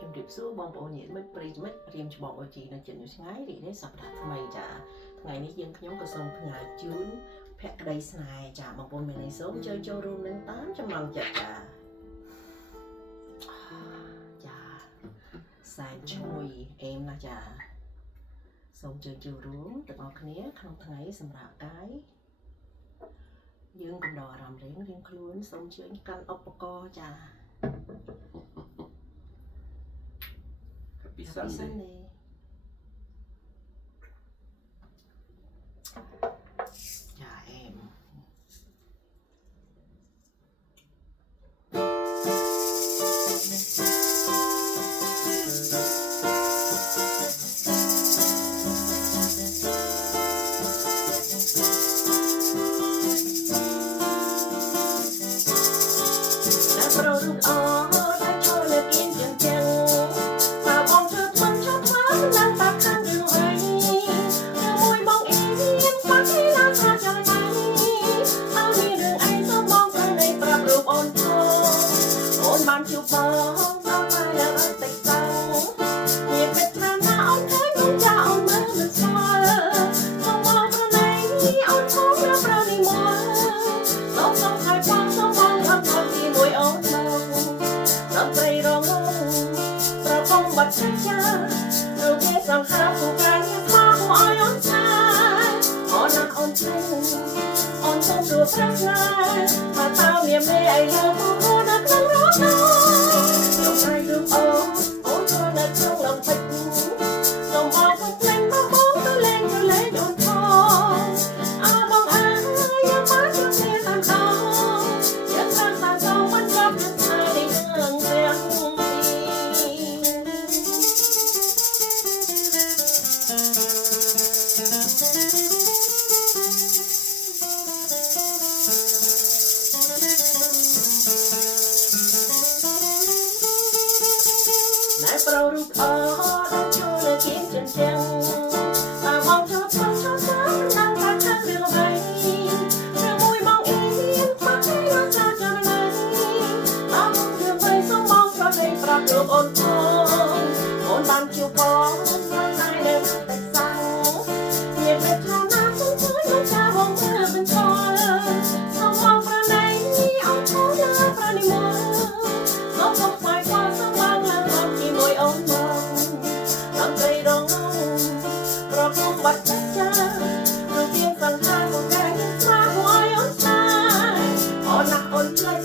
ជំរាបសួរបងប្អូនញាតិមិត្តប្រិយមិត្តព្រាមច្បងអូជីនៅចិត្តឆ្ងាយរីករាយសប្តាហ៍ថ្មីចាថ្ងៃនេះយើងខ្ញុំក៏សូមផ្ញើជូនភក្តីស្នេហ៍ចាបងប្អូនមានសូមចូលរួមនឹងតាមចំណងចិត្តចាសែនឈ្ងុយអេមណាចាសូមចូលរួមទាំងអស់គ្នាក្នុងថ្ងៃសម្រាប់កាយយើងកំដរអារម្មណ៍រៀងខ្លួនសូមជឿកាន់ឧបករណ៍ចាHappy Sunday. ចាអេមប្រូរូបអដែលចូលលើគៀនជាងចឹងបើបងធ្វើថ្មចូលធ្វើឡើងតាខាងរឿងអីមួយបងអ៊ីនបាត់ទីឡាថាចង់តែអើមានរឿងអីសូមបងប្រណីប្រាប់រូបអូនអូនបានជួបបងដល់តែដល់តិចទៅមានពិតថាណាអូនឃើញបងចាអូនមើលមិនស្គាល់សូមបងប្រណីអូនផងប្រាប់ប្រណីមកសូមហើយបងសូមបងអត់មកទីមួយអូនដល់ព្រៃរងប្រពងបាត់ចារូបគេសង្ខារពូកាញ់មកឲ្យអូនចាអូនណាអូនជិះអូនសូមសួរប្រាថ្នាថាតើមានមេអីលើពូនៅក្នុងរត់នោះខ្ញុំឲ្យរូបអូនចូលនៅក្នុងលំពេចសូមបងកុំភ្លេចមកបងទៅលេងអូនផងអើបងអើយយកមកជួបគ្នាតាមដងយើងបានសាសូមមិនចាប់នឹងស្នេហ៍នេះនឹងទាំងណែប្រូរូបដែលចូលលើគៀនចិនចឹងបើបងចូលដល់ខាងរឿងអីរឿងមួយបងអ៊ីនបាត់ទីឡាថាចាំណៃអើបងធ្វើអ្វីសូមបងប្រដេកប្រាប់រូបអូនផងអូនបានជួបបងនៅតែនៅតែសាំងមានតែថាណាសូមជួយលោកចាបងមើលមិនស្គាល់សូមបងប្រណីអូនផងលើប្រណីមកសូមបងស្វាយគាត់សូមបងលើមកជាមួយអូនមកដល់ព្រៃរងប្រពងបាត់ចារូបទៀងសង្ខារមកកាយស្មារឲ្យអូនស្នេហ៍អូនណាអូនផ្លេច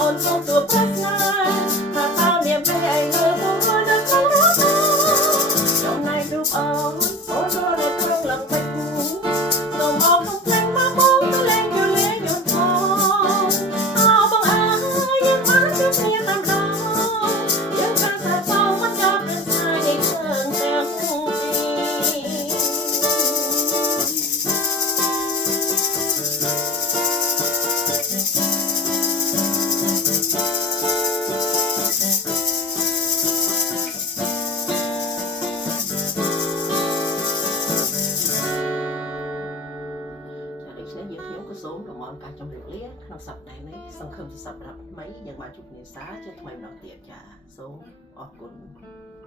អូនសូមទួប្រាថ្នាថាតើមានពេលអីលើទៅនៅក្នុងរត់ចំណែករូបអូនចូលនៅក្នុងលំពេចសូមអូនកុំភ្លេចមកបងទៅលេងអូនផងអើបងអើយយើងបានជួបគ្នាតាមដងយើងបានតែសូមមិនចាប់នឹងស្នេហ៍នេះទាំងពីរយើងខ្ញុំក៏សូមប្រមូលការជម្រាបលាក្នុងសប្តាហ៍នេះសង្ឃឹមសប្តាហ៍ថ្មីយើងបានជួបគ្នាសាជាថ្មីម្ដងទៀតចាសូមអរគុណ